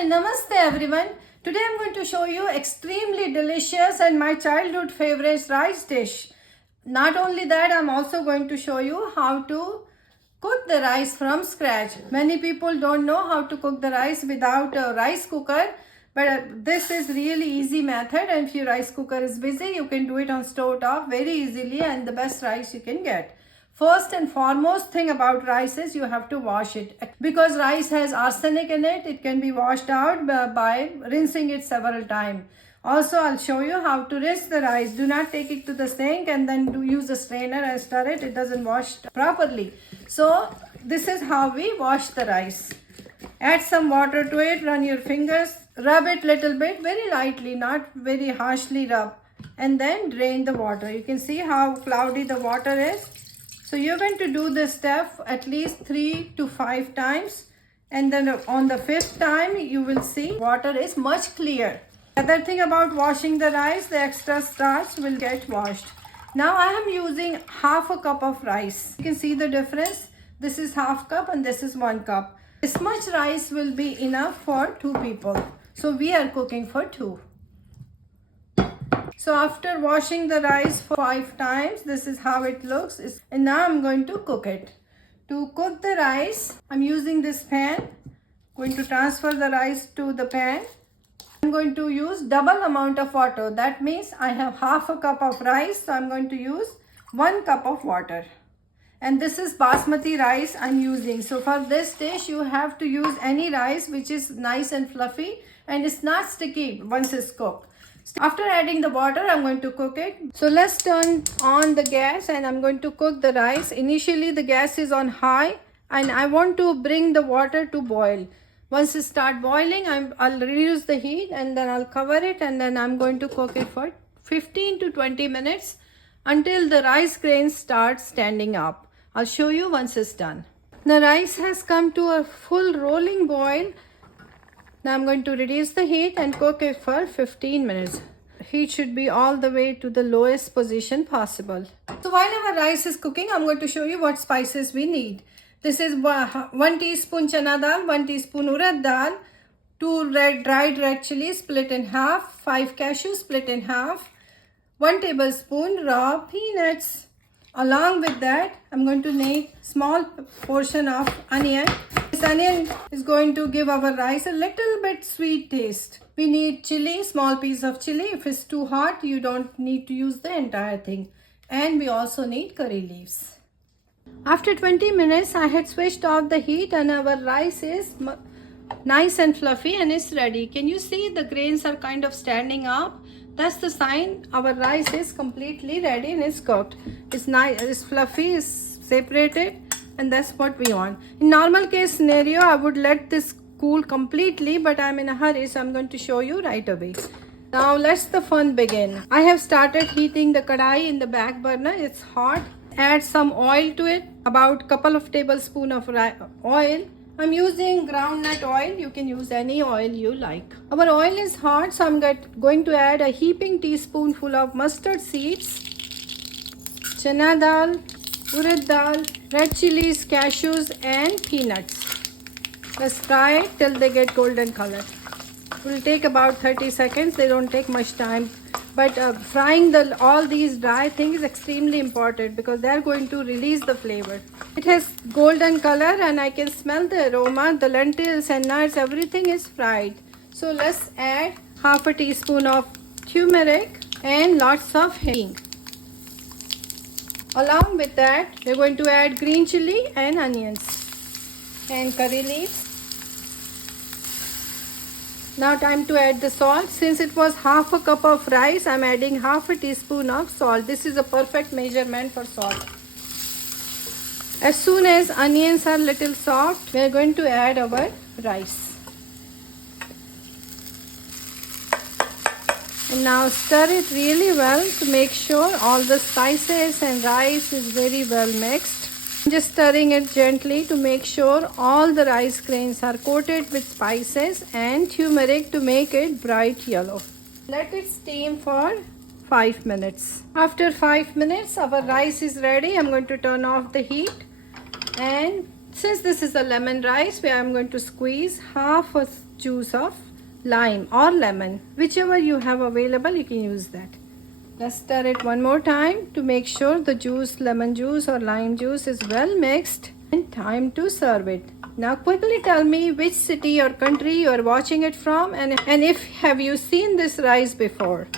and namaste everyone. Today I'm going to show you extremely delicious and my childhood favorite rice dish. Not only that, I'm also going to show you how to cook the rice from scratch. Many people don't know how to cook the rice without a rice cooker, but this is really easy method, and if your rice cooker is busy, you can do it on stove top very easily and the best rice you can get. First and foremost thing about rice is you have to wash it. Because rice has arsenic in it, it can be washed out by rinsing it several times. Also, I'll show you how to rinse the rice. Do not take it to the sink and then use a strainer and stir it. It doesn't wash properly. So, this is how we wash the rice. Add some water to it, run your fingers, rub it little bit, very lightly, not very harshly rub. And then drain the water. You can see how cloudy the water is. So you're going to do this step at least 3 to 5 times, and then on the 5th time you will see water is much clear. Other thing about washing the rice, the extra starch will get washed. Now I am using half a cup of rice. You can see the difference. This is half cup and this is 1 cup. This much rice will be enough for 2 people. So we are cooking for 2. So after washing the rice for 5 times, this is how it looks. And now I'm going to cook it. To cook the rice, I'm using this pan. Going to transfer the rice to the pan. I'm going to use double amount of water. That means I have half a cup of rice, so I'm going to use 1 cup of water. And this is basmati rice I'm using. So for this dish, you have to use any rice which is nice and fluffy and it's not sticky once it's cooked. After adding the water, I'm going to cook it. So let's turn on the gas and I'm going to cook the rice. Initially the gas is on high and I want to bring the water to boil. Once it start boiling, I'll reduce the heat and then I'll cover it, and then I'm going to cook it for 15 to 20 minutes until the rice grains start standing up. I'll show you once it's done. The rice has come to a full rolling boil. Now I'm going to reduce the heat and cook it for 15 minutes. Heat should be all the way to the lowest position possible. So while our rice is cooking, I'm going to show you what spices we need. This is 1 teaspoon chana dal, 1 teaspoon urad dal, 2 dried red chilies split in half, 5 cashews split in half, 1 tablespoon raw peanuts. Along with that, I'm going to make small portion of onion. This onion is going to give our rice a little bit sweet taste. We need chili, small piece of chili. If it's too hot, you don't need to use the entire thing. And we also need curry leaves. After 20 minutes, I had switched off the heat and our rice is nice and fluffy and it's ready. Can you see the grains are kind of standing up? That's the sign our rice is completely ready and it's cooked. It's nice, it's fluffy, it's separated, and that's what we want. In normal case scenario, I would let this cool completely, but I'm in a hurry, so I'm going to show you right away. Now let's the fun begin. I have started heating the kadai in the back burner. It's hot. Add some oil to it, about couple of tablespoons of oil. I'm using groundnut oil. You can use any oil you like. Our oil is hot, so I'm going to add a heaping teaspoonful of mustard seeds, chana dal, urad dal, red chilies, cashews, and peanuts. Let's fry it till they get golden color. It will take about 30 seconds. They don't take much time. But frying all these dry things is extremely important because they are going to release the flavor. It has golden color and I can smell the aroma. The lentils and nuts, everything is fried. So let's add half a teaspoon of turmeric and lots of hing. Along with that, we're going to add green chili and onions and curry leaves. Now time to add the salt. Since it was half a cup of rice, I'm adding half a teaspoon of salt. This is a perfect measurement for salt. As soon as onions are little soft, we are going to add our rice. And now stir it really well to make sure all the spices and rice is very well mixed. I'm just stirring it gently to make sure all the rice grains are coated with spices and turmeric to make it bright yellow. Let it steam for 5 minutes. After 5 minutes, our rice is ready. I'm going to turn off the heat, and since this is a lemon rice, where I'm going to squeeze half a juice of lime or lemon, whichever you have available, you can use that. Let's stir it one more time to make sure the juice, lemon juice or lime juice, is well mixed. And time to serve it. Now quickly tell me which city or country you are watching it from, and if have you seen this rice before.